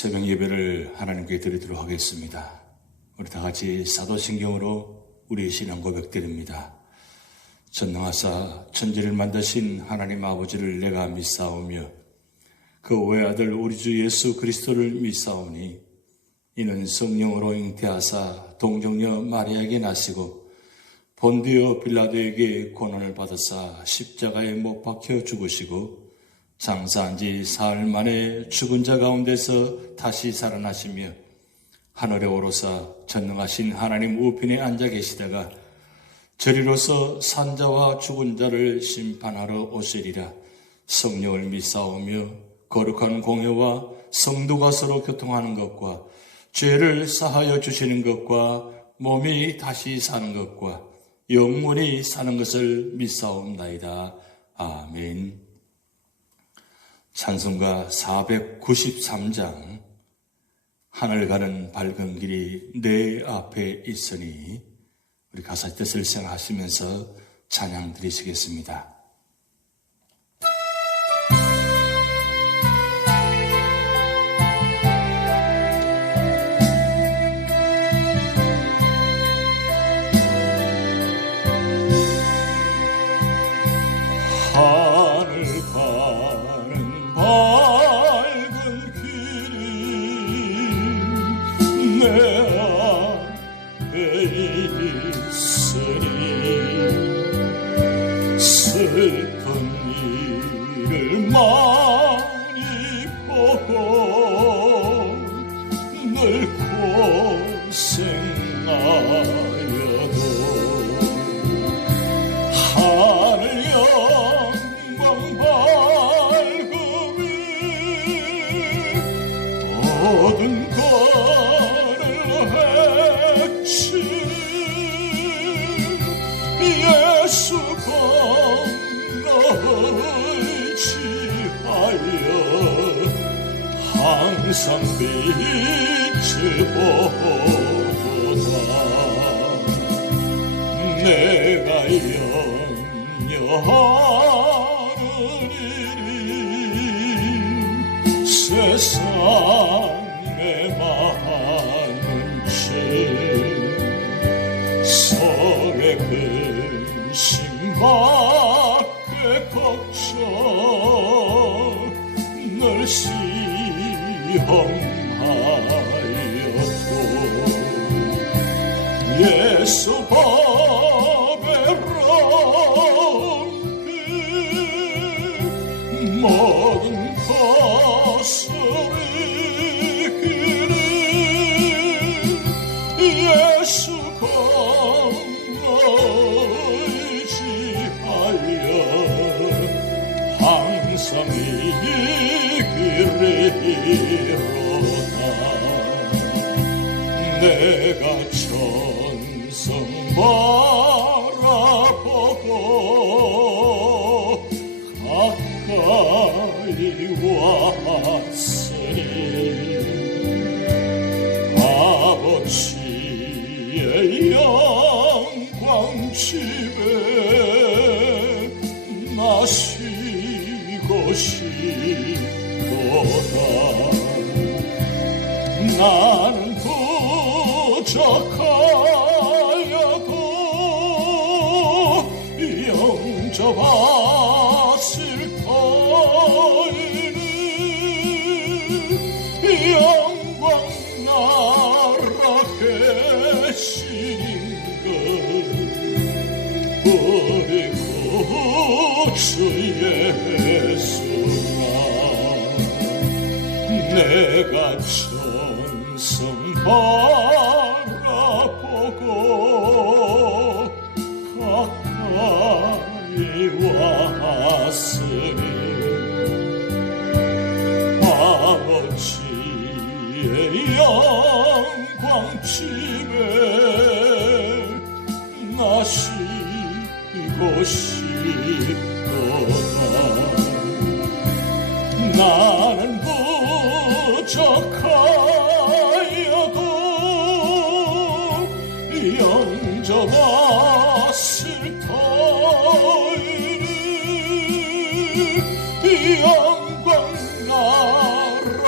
새벽 예배를 하나님께 드리도록 하겠습니다. 우리 다 같이 사도신경으로 우리의 신앙 고백드립니다. 전능하사 천지를 만드신 하나님 아버지를 내가 믿사오며 그 외아들 우리 주 예수 그리스도를 믿사오니 이는 성령으로 잉태하사 동정녀 마리아에게 나시고 본디오 빌라도에게 고난을 받으사 십자가에 못 박혀 죽으시고 장사한 지 사흘 만에 죽은 자 가운데서 다시 살아나시며 하늘에 오르사 전능하신 하나님 우편에 앉아 계시다가 저리로서 산자와 죽은 자를 심판하러 오시리라. 성령을 믿사오며 거룩한 공회와 성도가 서로 교통하는 것과 죄를 사하여 주시는 것과 몸이 다시 사는 것과 영원히 사는 것을 믿사옵나이다. 아멘. 찬송가 493장 하늘 가는 밝은 길이 내 앞에 있으니 우리 가사의 뜻을 생각하시면서 찬양 드리시겠습니다. 하늘 가는 밝은 길이 내 앞에 있으니 슬픈 일을 많이 보고 늘 고생하여도 하늘 영광 밝음이 모든 것을 해치니 예수 건너의지하여 항상 빛을 보도다. 내가 염려하는 일이 세상에 많은 죄 설의 근심밖에 걱정 늘 시험하여도 예수 모든 것을 이기는 예수 건너의지하여 항상 이기리로다. 내가 천성 바라보고 가까이 왔으니 아버지의 영광 집에 나 쉬고 싶도다. 나는 부족하여도 영접하실 터이니 영광 나라 계신 것 우리 구주 예수라. 내가 천성 바라보고 가까이 왔으니 아버지의 영광 집에 나 쉬고 싶도다. 나는 부족하여도 영접하실 터이니 영광 나라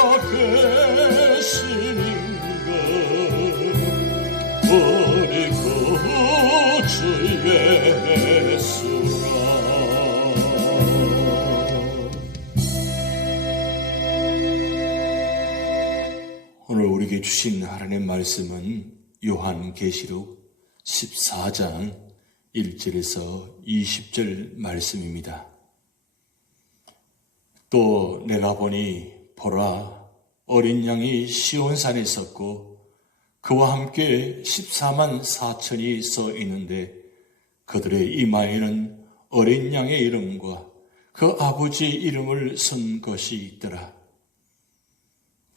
우리에게 주신 하나님의 말씀은 요한계시록 14장 1절에서 20절 말씀입니다. 또 내가 보니 보라, 어린 양이 시온산에 섰고 그와 함께 14만 4천이 서 있는데 그들의 이마에는 어린 양의 이름과 그 아버지 이름을 쓴 것이 있더라.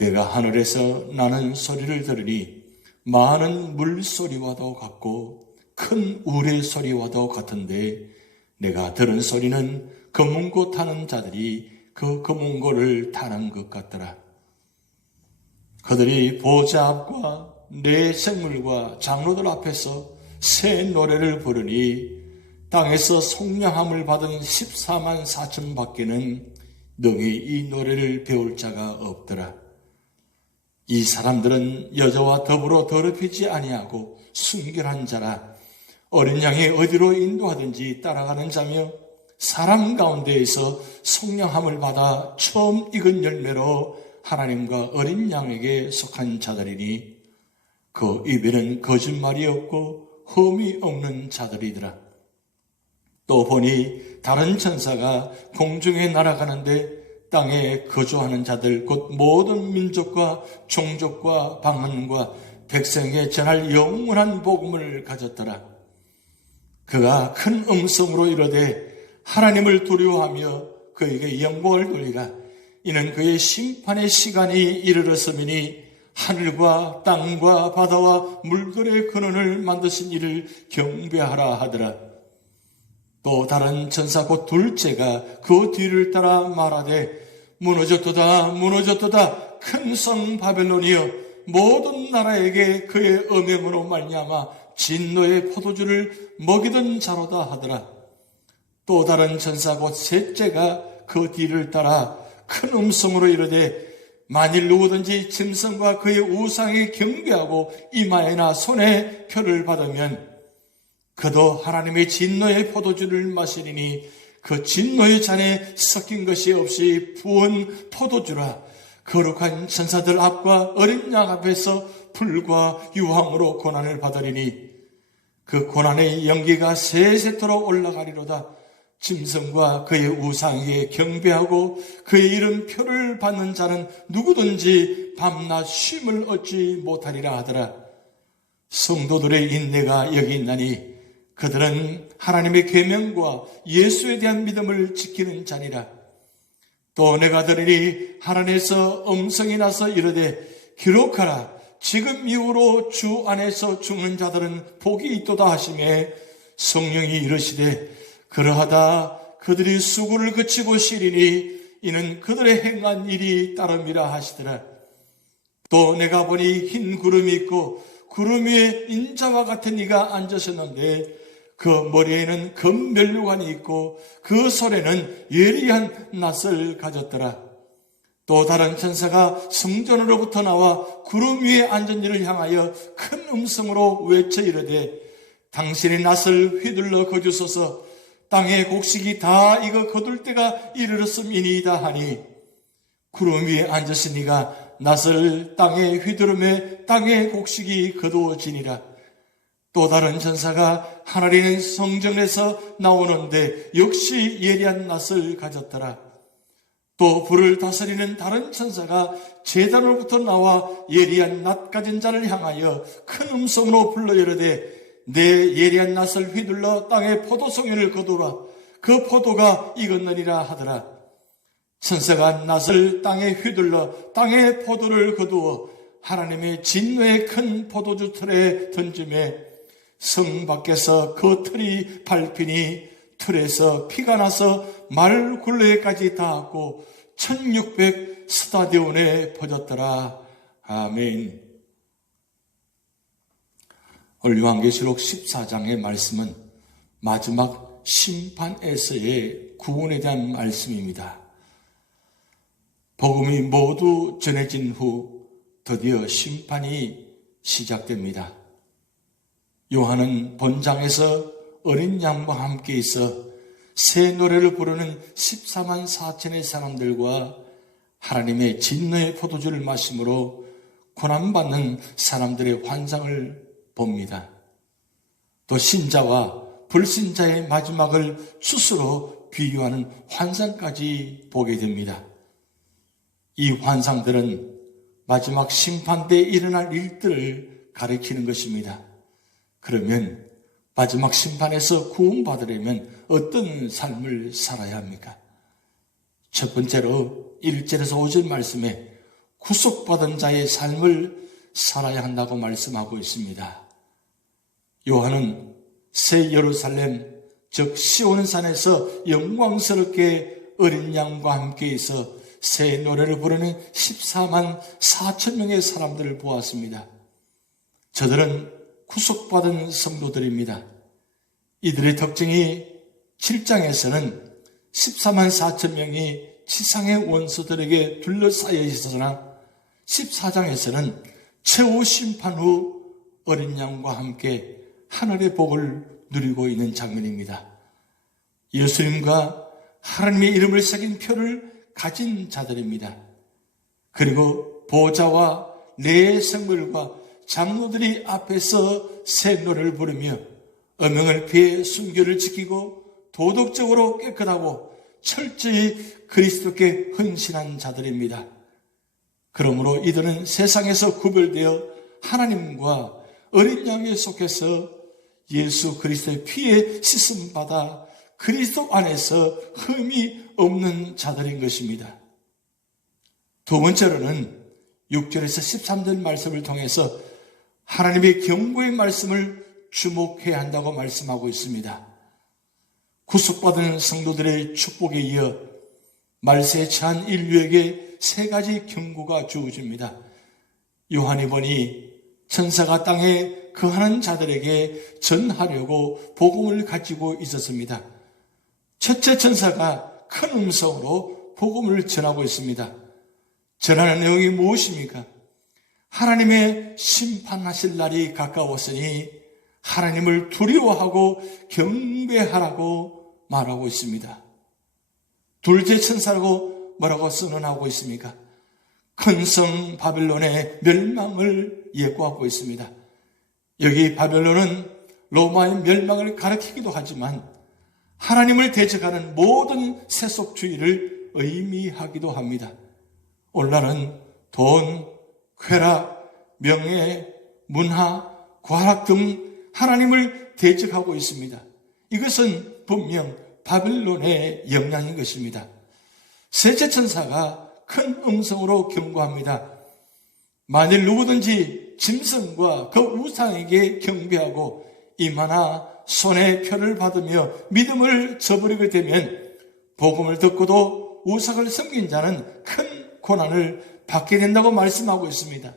내가 하늘에서 나는 소리를 들으니 많은 물소리와도 같고 큰 우레 소리와도 같은데 내가 들은 소리는 검은고 타는 자들이 그 검은고를 타는 것 같더라. 그들이 보좌 앞과 네 생물과 장로들 앞에서 새 노래를 부르니 땅에서 속량함을 받은 14만 4천 밖에는 능히 이 노래를 배울 자가 없더라. 이 사람들은 여자와 더불어 더럽히지 아니하고 순결한 자라. 어린 양이 어디로 인도하든지 따라가는 자며 사람 가운데에서 속량함을 받아 처음 익은 열매로 하나님과 어린 양에게 속한 자들이니 그 입에는 거짓말이 없고 흠이 없는 자들이더라. 또 보니 다른 천사가 공중에 날아가는데 땅에 거주하는 자들 곧 모든 민족과 종족과 방언과 백성에 전할 영원한 복음을 가졌더라. 그가 큰 음성으로 이르되 하나님을 두려워하며 그에게 영광을 돌리라. 이는 그의 심판의 시간이 이르렀음이니 하늘과 땅과 바다와 물들의 근원을 만드신 이를 경배하라 하더라. 또 다른 천사 곧 둘째가 그 뒤를 따라 말하되 무너졌도다 무너졌도다 큰 성 바벨론이여 모든 나라에게 그의 음행으로 말미암아 진노의 포도주를 먹이던 자로다 하더라. 또 다른 천사 곧 셋째가 그 뒤를 따라 큰 음성으로 이르되 만일 누구든지 짐승과 그의 우상에 경배하고 이마에나 손에 표를 받으면 그도 하나님의 진노의 포도주를 마시리니 그 진노의 잔에 섞인 것이 없이 부은 포도주라. 거룩한 천사들 앞과 어린 양 앞에서 불과 유황으로 고난을 받으리니 그 고난의 연기가 세세토록 올라가리로다. 짐승과 그의 우상에게 경배하고 그의 이름 표를 받는 자는 누구든지 밤낮 쉼을 얻지 못하리라 하더라. 성도들의 인내가 여기 있나니 그들은 하나님의 계명과 예수에 대한 믿음을 지키는 자니라. 또 내가 들으니 하늘에서 음성이 나서 이르되 기록하라. 지금 이후로 주 안에서 죽는 자들은 복이 있도다 하시매 성령이 이르시되 그러하다 그들이 수고를 그치고 쉬리니 이는 그들의 행한 일이 따름이라 하시더라. 또 내가 보니 흰 구름이 있고 구름 위에 인자와 같은 이가 앉으셨는데 그 머리에는 금면류관이 있고 그 손에는 예리한 낫을 가졌더라. 또 다른 천사가 성전으로부터 나와 구름 위에 앉은 이를 향하여 큰 음성으로 외쳐 이르되 당신의 낫을 휘둘러 거주소서. 땅의 곡식이 다 익어 거둘 때가 이르렀음이니이다 하니 구름 위에 앉으시니가 낫을 땅에 휘두르매 땅의 곡식이 거두어지니라. 또 다른 천사가 하늘에 있는 성전에서 나오는데 역시 예리한 낫을 가졌더라. 또 불을 다스리는 다른 천사가 제단으로부터 나와 예리한 낫 가진 자를 향하여 큰 음성으로 불러 이르되 내 예리한 낫을 휘둘러 땅의 포도송이를 거두라. 그 포도가 익었느니라 하더라. 천사가 낫을 땅에 휘둘러 땅의 포도를 거두어 하나님의 진노의 큰 포도주 틀에 던짐에 성 밖에서 그 틀이 밟히니 틀에서 피가 나서 말 굴레까지 닿았고 1600 스타디온에 퍼졌더라. 아멘. 오늘 요한계시록 14장의 말씀은 마지막 심판에서의 구원에 대한 말씀입니다. 복음이 모두 전해진 후 드디어 심판이 시작됩니다. 요한은 본장에서 어린 양과 함께 있어 새 노래를 부르는 14만 4천의 사람들과 하나님의 진노의 포도주를 마심으로 고난받는 사람들의 환상을 봅니다. 또 신자와 불신자의 마지막을 스스로 비교하는 환상까지 보게 됩니다. 이 환상들은 마지막 심판 때 일어날 일들을 가리키는 것입니다. 그러면 마지막 심판에서 구원받으려면 어떤 삶을 살아야 합니까? 첫 번째로 1절에서 5절 말씀에 구속받은 자의 삶을 살아야 한다고 말씀하고 있습니다. 요한은 새 예루살렘, 즉 시온산에서 영광스럽게 어린 양과 함께 있어 새 노래를 부르는 14만 4천 명의 사람들을 보았습니다. 저들은 구속받은 성도들입니다. 이들의 특징이 7장에서는 14만 4천 명이 지상의 원수들에게 둘러싸여 있었으나 14장에서는 최후 심판 후 어린 양과 함께 하늘의 복을 누리고 있는 장면입니다. 예수님과 하나님의 이름을 새긴 표를 가진 자들입니다. 그리고 보좌와 네 생물과 장로들이 앞에서 새 노래를 부르며 어명을 피해 순교를 지키고 도덕적으로 깨끗하고 철저히 그리스도께 헌신한 자들입니다. 그러므로 이들은 세상에서 구별되어 하나님과 어린 양에 속해서 예수 그리스도의 피에 씻음받아 그리스도 안에서 흠이 없는 자들인 것입니다. 두 번째로는 6절에서 13절 말씀을 통해서 하나님의 경고의 말씀을 주목해야 한다고 말씀하고 있습니다. 구속받은 성도들의 축복에 이어 말세에 처한 인류에게 세 가지 경고가 주어집니다. 요한이 보니 천사가 땅에 거하는 자들에게 전하려고 복음을 가지고 있었습니다. 첫째 천사가 큰 음성으로 복음을 전하고 있습니다. 전하는 내용이 무엇입니까? 하나님의 심판하실 날이 가까웠으니 하나님을 두려워하고 경배하라고 말하고 있습니다. 둘째 천사라고 뭐라고 선언하고 있습니까? 큰 성 바벨론의 멸망을 예고하고 있습니다. 여기 바벨론은 로마의 멸망을 가리키기도 하지만 하나님을 대적하는 모든 세속주의를 의미하기도 합니다. 오늘날은 돈, 쾌락, 명예, 문화, 과락 등 하나님을 대적하고 있습니다. 이것은 분명 바벨론의 영향인 것입니다. 셋째 천사가 큰 음성으로 경고합니다. 만일 누구든지 짐승과 그 우상에게 경배하고 이마나 손에 표를 받으며 믿음을 저버리게 되면 복음을 듣고도 우상을 섬긴 자는 큰 고난을 받게 된다고 말씀하고 있습니다.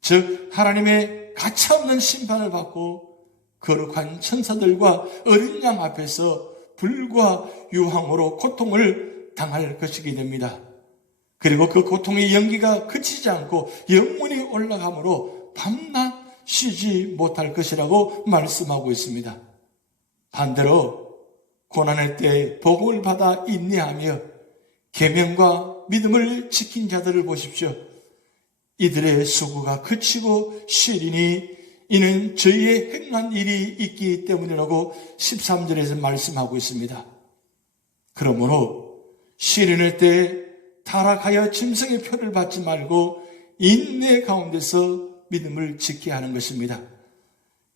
즉 하나님의 가차없는 심판을 받고 거룩한 천사들과 어린 양 앞에서 불과 유황으로 고통을 당할 것이게 됩니다. 그리고 그 고통의 연기가 그치지 않고 영원히 올라가므로 밤낮 쉬지 못할 것이라고 말씀하고 있습니다. 반대로 고난의 때 복음을 받아 인내하며 계명과 믿음을 지킨 자들을 보십시오. 이들의 수고가 그치고 쉬리니 이는 저희의 행한 일이 있기 때문이라고 13절에서 말씀하고 있습니다. 그러므로 쉬리는 때 타락하여 짐승의 표를 받지 말고 인내 가운데서 믿음을 지켜야 하는 것입니다.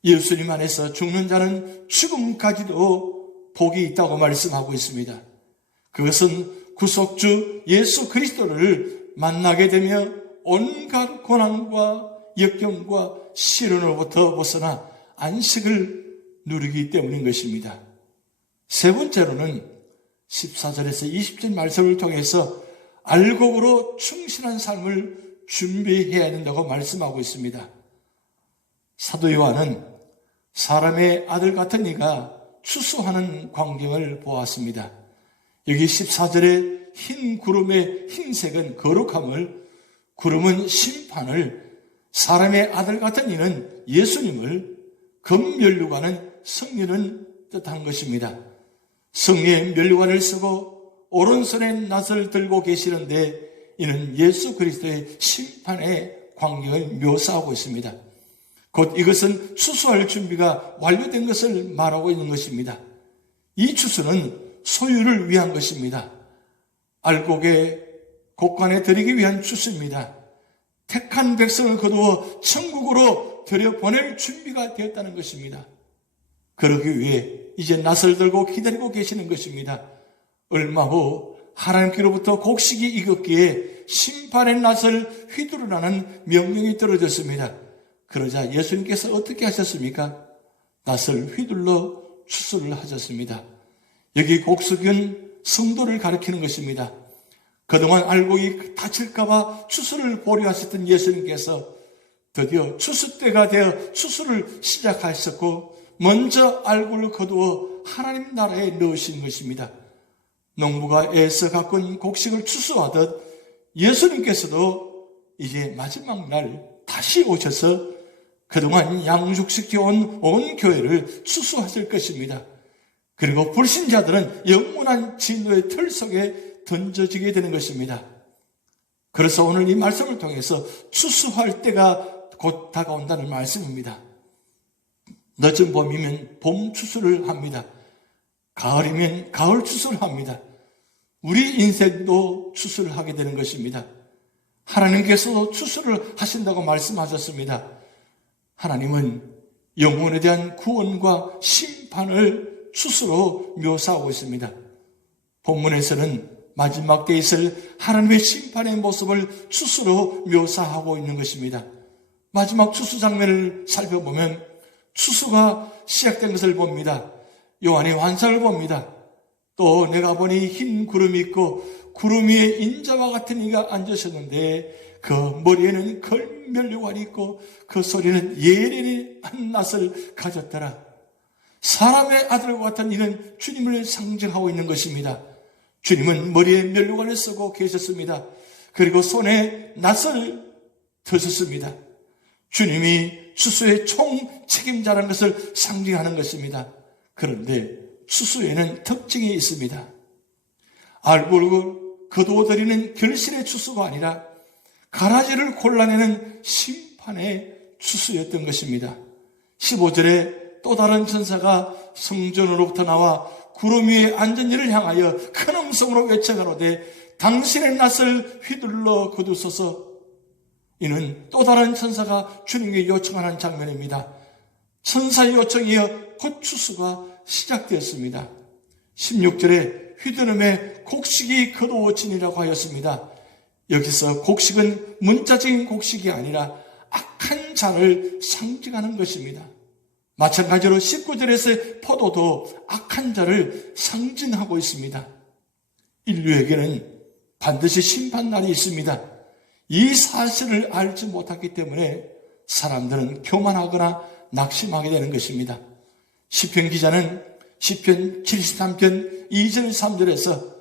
예수님 안에서 죽는 자는 죽음까지도 복이 있다고 말씀하고 있습니다. 그것은 구속주 예수 그리스도를 만나게 되며 온갖 고난과 역경과 시련으로부터 벗어나 안식을 누리기 때문인 것입니다. 세 번째로는 14절에서 20절 말씀을 통해서 알곡으로 충실한 삶을 준비해야 된다고 말씀하고 있습니다. 사도 요한은 사람의 아들 같은 이가 추수하는 광경을 보았습니다. 여기 14절에 흰 구름의 흰색은 거룩함을, 구름은 심판을, 사람의 아들 같은 이는 예수님을, 금면류관은 승리를 뜻한 것입니다. 승리의 면류관을 쓰고 오른손에 낫을 들고 계시는데 이는 예수 그리스도의 심판의 광경을 묘사하고 있습니다. 곧 이것은 추수할 준비가 완료된 것을 말하고 있는 것입니다. 이 추수는 소유를 위한 것입니다. 알곡의 곡간에 드리기 위한 추수입니다. 택한 백성을 거두어 천국으로 들여보낼 준비가 되었다는 것입니다. 그러기 위해 이제 낫을 들고 기다리고 계시는 것입니다. 얼마 후 하나님께로부터 곡식이 익었기에 심판의 낫을 휘두르라는 명령이 떨어졌습니다. 그러자 예수님께서 어떻게 하셨습니까? 낫을 휘둘러 추수를 하셨습니다. 여기 곡식은 성도를 가리키는 것입니다. 그동안 알곡이 다칠까봐 추수를 보류하셨던 예수님께서 드디어 추수 때가 되어 추수를 시작하셨고 먼저 알곡을 거두어 하나님 나라에 넣으신 것입니다. 농부가 애써 가꾼 곡식을 추수하듯 예수님께서도 이제 마지막 날 다시 오셔서 그동안 양육시켜온 온 교회를 추수하실 것입니다. 그리고 불신자들은 영원한 진노의 틀 속에 던져지게 되는 것입니다. 그래서 오늘 이 말씀을 통해서 추수할 때가 곧 다가온다는 말씀입니다. 늦은 봄이면 봄 추수를 합니다. 가을이면 가을 추수를 합니다. 우리 인생도 추수를 하게 되는 것입니다. 하나님께서도 추수를 하신다고 말씀하셨습니다. 하나님은 영혼에 대한 구원과 심판을 추수로 묘사하고 있습니다. 본문에서는 마지막 때에 있을 하나님의 심판의 모습을 추수로 묘사하고 있는 것입니다. 마지막 추수 장면을 살펴보면 추수가 시작된 것을 봅니다. 요한이 환상을 봅니다. 또 내가 보니 흰 구름이 있고 구름 위에 인자와 같은 이가 앉으셨는데 그 머리에는 걸면류관이 있고 그 소리는 예리한 낫을 가졌더라. 사람의 아들과 같은 이는 주님을 상징하고 있는 것입니다. 주님은 머리에 면류관을 쓰고 계셨습니다. 그리고 손에 낫을 드셨습니다. 주님이 추수의 총 책임자라는 것을 상징하는 것입니다. 그런데 추수에는 특징이 있습니다. 알곡을 거두어들이는 결실의 추수가 아니라 가라지를 골라내는 심판의 추수였던 것입니다. 15절에 또 다른 천사가 성전으로부터 나와 구름 위에 앉은 이를 향하여 큰 음성으로 외쳐가로되 당신의 낫을 휘둘러 거두소서. 이는 또 다른 천사가 주님께 요청하는 장면입니다. 천사의 요청이어 곧 추수가 시작되었습니다. 16절에 휘두름에 곡식이 거두어지니라고 하였습니다. 여기서 곡식은 문자적인 곡식이 아니라 악한 자를 상징하는 것입니다. 마찬가지로 19절에서의 포도도 악한 자를 상징하고 있습니다. 인류에게는 반드시 심판날이 있습니다. 이 사실을 알지 못했기 때문에 사람들은 교만하거나 낙심하게 되는 것입니다. 시편 기자는 시편 73편 2절 3절에서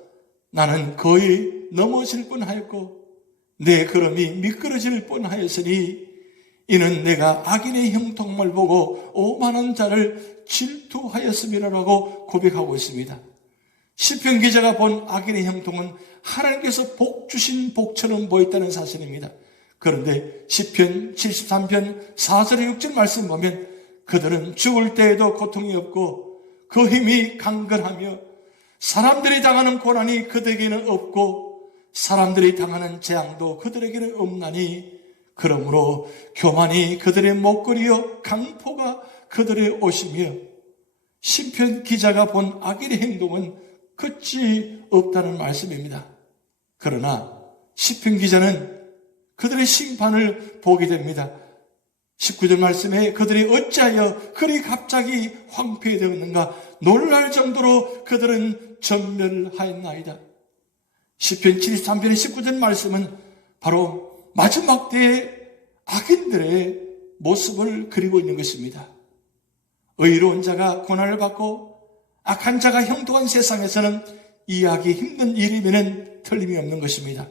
나는 거의 넘어질 뻔하였고 내 걸음이 미끄러질 뻔하였으니 이는 내가 악인의 형통을 보고 오만한 자를 질투하였음이라고 고백하고 있습니다. 시편 기자가 본 악인의 형통은 하나님께서 복 주신 복처럼 보였다는 사실입니다. 그런데 시편 73편 4절에 6절 말씀 보면 그들은 죽을 때에도 고통이 없고 그 힘이 강건하며 사람들이 당하는 고난이 그들에게는 없고 사람들이 당하는 재앙도 그들에게는 없나니 그러므로 교만이 그들의 목걸이요 강포가 그들의 옷이며 시편 기자가 본 악인의 행동은 끝이 없다는 말씀입니다. 그러나 시편 기자는 그들의 심판을 보게 됩니다. 19절 말씀에 그들이 어찌하여 그리 갑자기 황폐되었는가 놀랄 정도로 그들은 전멸하였나이다. 시편 73편의 19절 말씀은 바로 마지막 때의 악인들의 모습을 그리고 있는 것입니다. 의로운 자가 고난을 받고 악한 자가 형통한 세상에서는 이해하기 힘든 일이면 틀림이 없는 것입니다.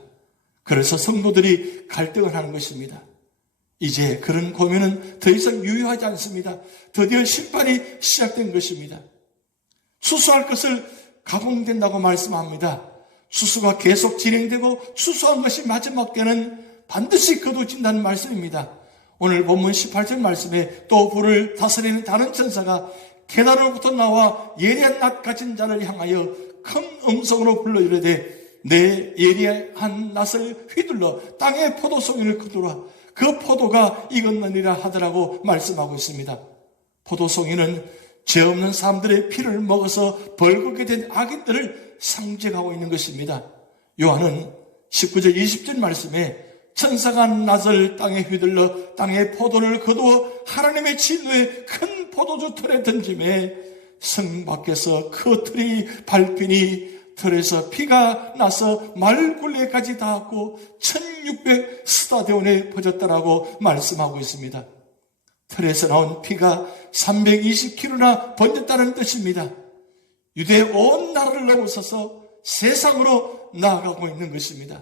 그래서 성도들이 갈등을 하는 것입니다. 이제 그런 고민은 더 이상 유효하지 않습니다. 드디어 심판이 시작된 것입니다. 추수할 것을 가공된다고 말씀합니다. 추수가 계속 진행되고 추수한 것이 마지막 때는 반드시 거두어진다는 말씀입니다. 오늘 본문 18절 말씀에 또 불을 다스리는 다른 천사가 계단으로부터 나와 예리한 낫 가진 자를 향하여 큰 음성으로 불러 이르되 내 예리한 낫을 휘둘러 땅의 포도송이를 거두라. 그 포도가 익었느니라 하더라고 말씀하고 있습니다. 포도송이는 죄 없는 사람들의 피를 먹어서 벌겋게 된 악인들을 상징하고 있는 것입니다. 요한은 19절 20절 말씀에 천사가 낫을 땅에 휘둘러 땅의 포도를 거두어 하나님의 진노의 큰 포도주 틀에 던짐에 성 밖에서 그 틀이 밟히니 틀에서 피가 나서 말굴레까지 닿았고 1600 스타디온에 퍼졌다라고 말씀하고 있습니다. 틀에서 나온 피가 320km나 번졌다는 뜻입니다. 유대 온 나라를 넘어서서 세상으로 나아가고 있는 것입니다.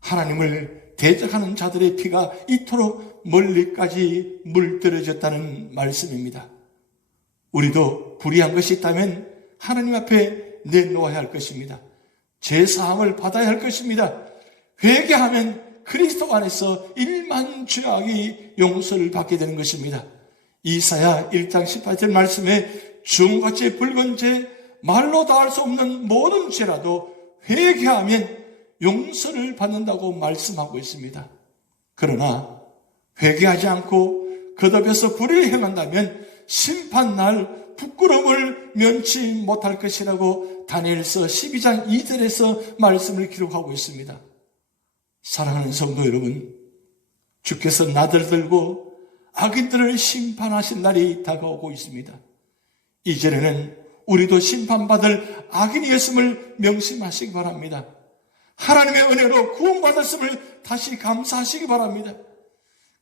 하나님을 대적하는 자들의 피가 이토록 멀리까지 물들어졌다는 말씀입니다. 우리도 불의한 것이 있다면 하나님 앞에 내놓아야 할 것입니다. 제사함을 받아야 할 것입니다. 회개하면 그리스도 안에서 일만 죄악이 용서를 받게 되는 것입니다. 이사야 1장 18절 말씀에 주홍같이 붉은 죄, 말로 다할 수 없는 모든 죄라도 회개하면 용서를 받는다고 말씀하고 있습니다. 그러나 회개하지 않고 거듭해서 불의를 행한다면 심판날 부끄러움을 면치 못할 것이라고 다니엘서 12장 2절에서 말씀을 기록하고 있습니다. 사랑하는 성도 여러분, 주께서 나들 들고 악인들을 심판하신 날이 다가오고 있습니다. 이전에는 우리도 심판받을 악인이었음을 명심하시기 바랍니다. 하나님의 은혜로 구원받았음을 다시 감사하시기 바랍니다.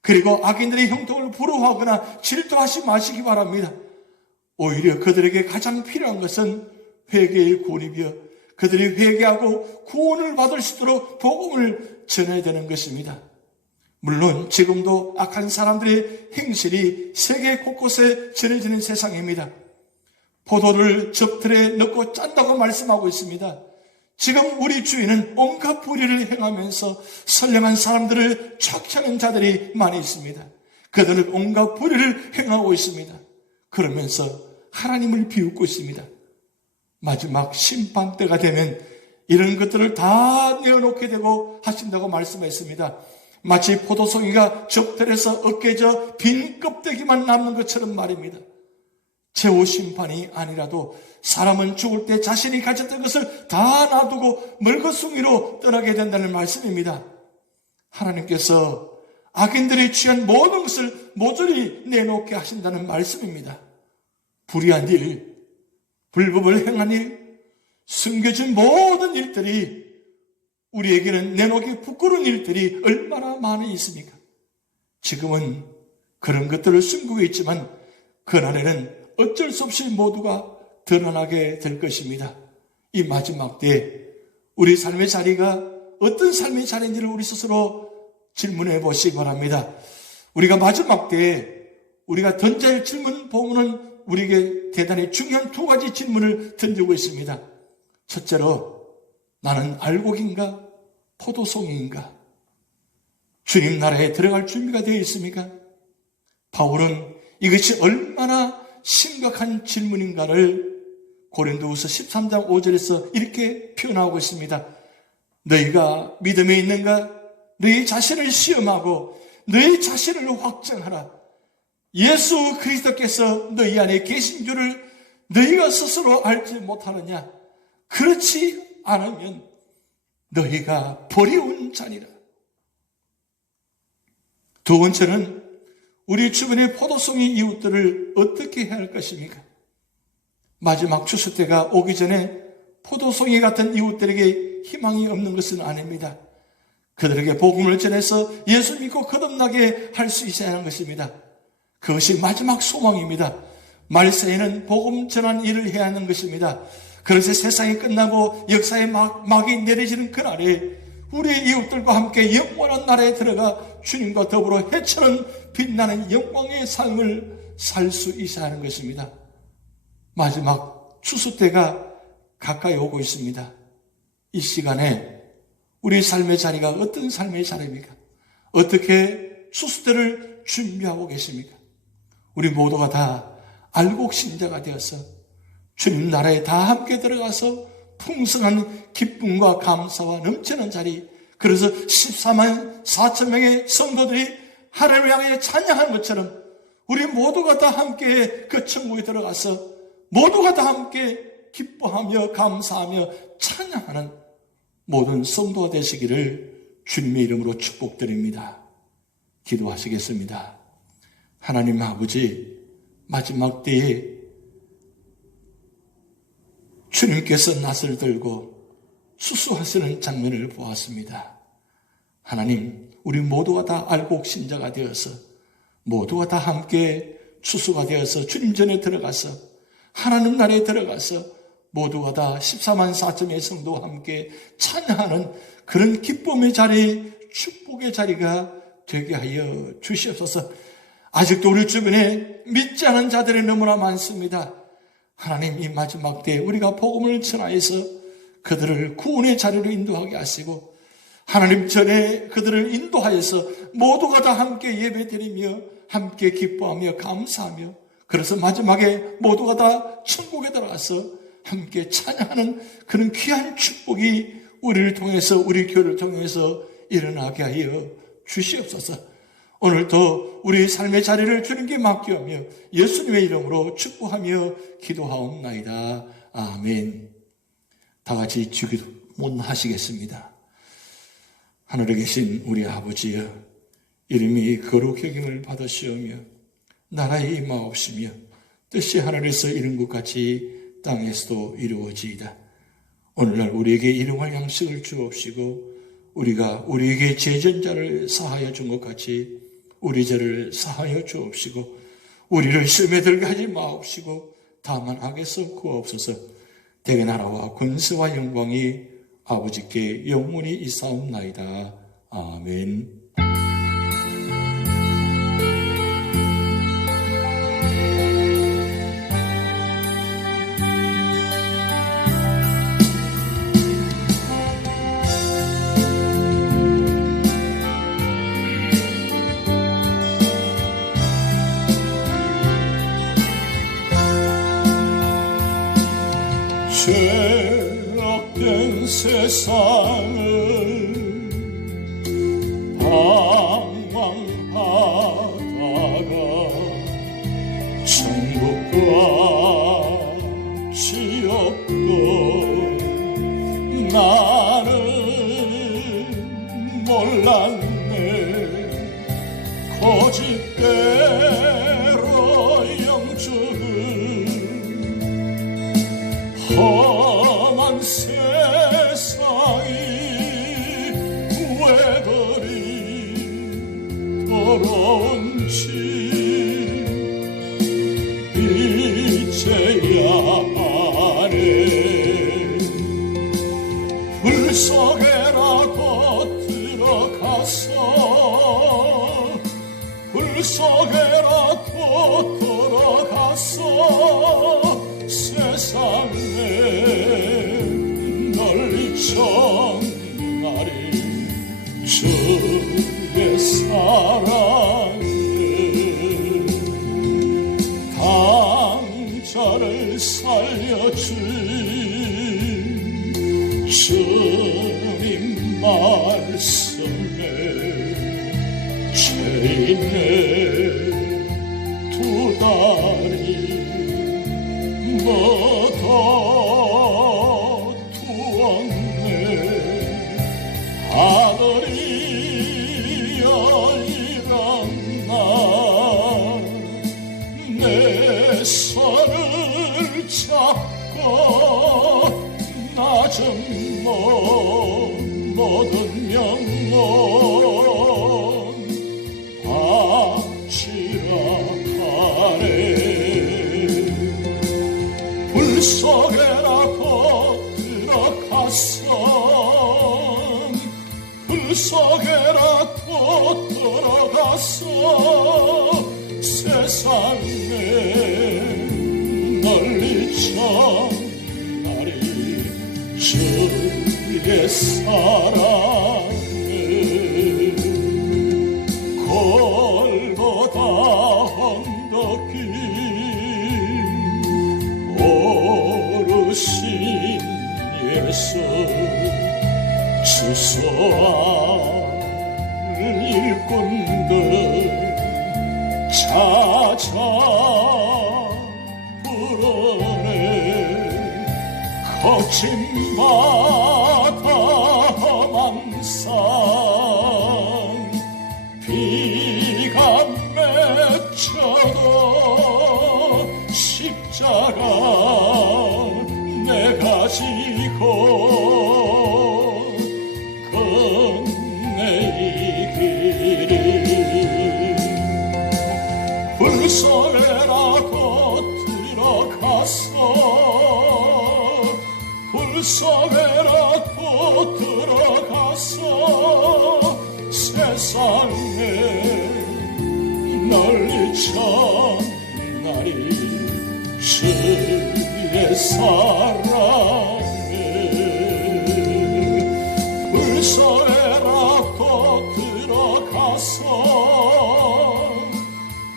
그리고 악인들의 형통을 부러워하거나 질투하지 마시기 바랍니다. 오히려 그들에게 가장 필요한 것은 회개의 구원이며 그들이 회개하고 구원을 받을 수 있도록 복음을 전해야 되는 것입니다. 물론 지금도 악한 사람들의 행실이 세계 곳곳에 전해지는 세상입니다. 포도를 접틀에 넣고 짠다고 말씀하고 있습니다. 지금 우리 주위는 온갖 불의를 행하면서 선량한 사람들을 착취하는 자들이 많이 있습니다. 그들은 온갖 불의를 행하고 있습니다. 그러면서 하나님을 비웃고 있습니다. 마지막 심판 때가 되면 이런 것들을 다 내어놓게 되고 하신다고 말씀했습니다. 마치 포도송이가 접틀에서 으깨져 빈 껍데기만 남는 것처럼 말입니다. 최후 심판이 아니라도 사람은 죽을 때 자신이 가졌던 것을 다 놔두고 멀거숭이로 떠나게 된다는 말씀입니다. 하나님께서 악인들이 취한 모든 것을 모조리 내놓게 하신다는 말씀입니다. 불의한 일, 불법을 행한 일, 숨겨진 모든 일들이 우리에게는 내놓기 부끄러운 일들이 얼마나 많이 있습니까? 지금은 그런 것들을 숨기고 있지만 그날에는 어쩔 수 없이 모두가 드러나게 될 것입니다. 이 마지막 때 우리 삶의 자리가 어떤 삶의 자리인지를 우리 스스로 질문해 보시기 바랍니다. 우리가 마지막 때에 우리가 던져야 할 질문 보면은 우리에게 대단히 중요한 두 가지 질문을 던지고 있습니다. 첫째로 나는 알곡인가 포도송이인가? 주님 나라에 들어갈 준비가 되어 있습니까? 바울은 이것이 얼마나 심각한 질문인가를 고린도후서 13장 5절에서 이렇게 표현하고 있습니다. 너희가 믿음에 있는가? 너희 자신을 시험하고 너희 자신을 확정하라. 예수 그리스도께서 너희 안에 계신 줄을 너희가 스스로 알지 못하느냐? 그렇지 않으면 너희가 버려온 자니라. 두 번째는 우리 주변의 포도송이 이웃들을 어떻게 해야 할 것입니까? 마지막 추수 때가 오기 전에 포도송이 같은 이웃들에게 희망이 없는 것은 아닙니다. 그들에게 복음을 전해서 예수 믿고 거듭나게 할 수 있어야 하는 것입니다. 그것이 마지막 소망입니다. 말세에는 복음 전한 일을 해야 하는 것입니다. 그래서 세상이 끝나고 역사의 막이 내려지는 그날에 우리의 이웃들과 함께 영원한 나라에 들어가 주님과 더불어 해처럼 빛나는 영광의 삶을 살 수 있어야 하는 것입니다. 마지막 추수 때가 가까이 오고 있습니다. 이 시간에 우리 삶의 자리가 어떤 삶의 자리입니까? 어떻게 추수때를 준비하고 계십니까? 우리 모두가 다 알곡 신자가 되어서 주님 나라에 다 함께 들어가서 풍성한 기쁨과 감사와 넘치는 자리, 그래서 14만 4천 명의 성도들이 하나님을 향해 찬양하는 것처럼 우리 모두가 다 함께 그 천국에 들어가서 모두가 다 함께 기뻐하며 감사하며 찬양하는 모든 성도가 되시기를 주님의 이름으로 축복드립니다. 기도하시겠습니다. 하나님 아버지, 마지막 때에 주님께서 낫을 들고 추수하시는 장면을 보았습니다. 하나님, 우리 모두가 다 알곡 신자가 되어서 모두가 다 함께 추수가 되어서 주님 전에 들어가서 하나님 나라에 들어가서 모두가 다 14만 4천의 성도와 함께 찬양하는 그런 기쁨의 자리, 축복의 자리가 되게 하여 주시옵소서. 아직도 우리 주변에 믿지 않은 자들이 너무나 많습니다. 하나님, 이 마지막 때에 우리가 복음을 전하여서 그들을 구원의 자리로 인도하게 하시고 하나님 전에 그들을 인도하여서 모두가 다 함께 예배드리며 함께 기뻐하며 감사하며 그래서 마지막에 모두가 다 천국에 들어가서 함께 찬양하는 그런 귀한 축복이 우리를 통해서 우리 교회를 통해서 일어나게 하여 주시옵소서. 오늘도 우리 삶의 자리를 주님께 맡기며 예수님의 이름으로 축복하며 기도하옵나이다. 아멘. 다 같이 주기도문하시겠습니다. 하늘에 계신 우리 아버지여, 이름이 거룩히 여김을 받으시오며 나라의 임하옵시며 뜻이 하늘에서 이룬 것 같이 땅에서도 이루어지이다. 오늘날 우리에게 일용할 양식을 주옵시고 우리가 우리에게 죄전자를 사하여 준 것 같이 우리 죄를 사하여 주옵시고 우리를 시험에 들게 하지 마옵시고 다만 악에서 구하옵소서. 대개 나라와 권세와 영광이 아버지께 영원히 있사옵나이다. 아멘. 죄악된 세상을 방황하다가 천국과 지옥도 나는 몰랐네. 고집대로 영주를 험한 세상이 왜들이 더러운지 이제야 아네. 불속에라도 들어가서 불속에라도 들어가서 세상에 널리 전하리. 주의 사랑을 강자를 살려준 주님 말씀에 죄인의 두 다리 모두 두었네. 아들이여 일어나 내 손을 잡고 낮은 모든 영혼 바치라 하네. 불속에라도 들어갔어 불속에라도 들어갔어 세상에 널리 전하리. 주의 사랑을 일꾼들 찾아 부르네. 거친 바다 험한 산 비가 맺혀도 십자가 내가 지고 건네이기를. 불성에라도 들어가서 불성에라도 들어가서 세상에 널리 전하리 주의 사랑을. 불성에라도 들어가서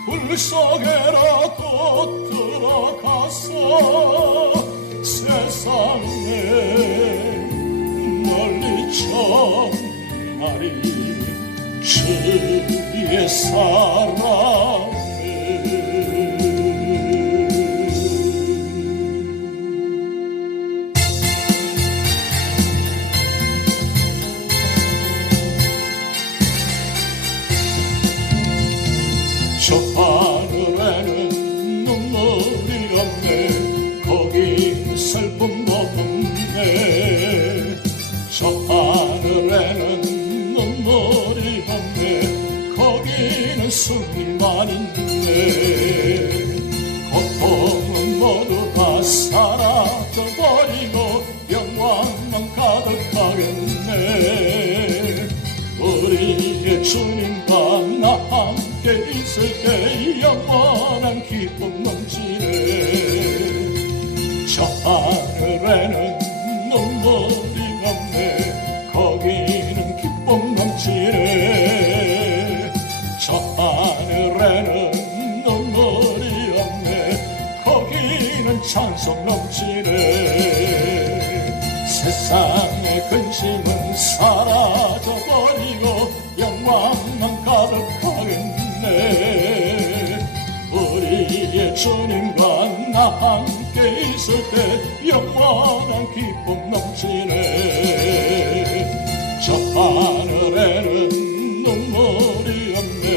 불성에라도 들어가서 세상에 널리 전하리 주의 사랑을. 저 하늘에는 눈물이 없네. 거기 슬픔도 없네. 저 하늘에는 눈물이 없네. 거기는 숨이만 있네. 고통은 모두 다 사라져버리고 영광만 가득하겠네. 우리의 주님과 나 함께 있을 때 영원한 기쁨 넘치네. 저 하늘에는 눈물이 없네. 거기는 기쁨 넘치네. 저 하늘에는 눈물이 없네. 거기는 찬송 넘치네. 세상의 근심은 사라져버리고 영광만 가득하겠네. 우리의 주님과 나 함께 있을 때 영원한 기쁨 넘치네. 저 하늘에는 눈물이 없네.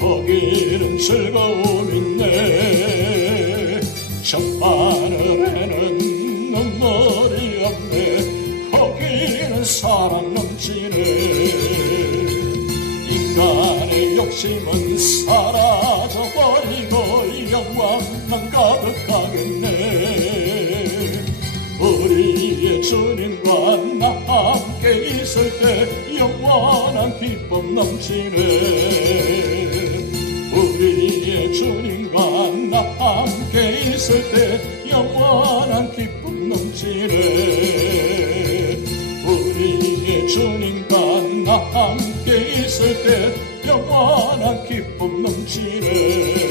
거기는 즐거움 있네. 저 하늘에는 눈물이 없네. 거기는 사랑 넘치네. 인간의 욕심은 사라져버리고 영광만 가득하겠네. 우리의 주님과 나 함께 있을 때 영원한 기쁨 넘치네. 우리의 주님과 나 함께 있을 때 영원한 기쁨 넘치네. 우리의 주님과 나 함께 있을 때 영원한 기쁨 넘치네.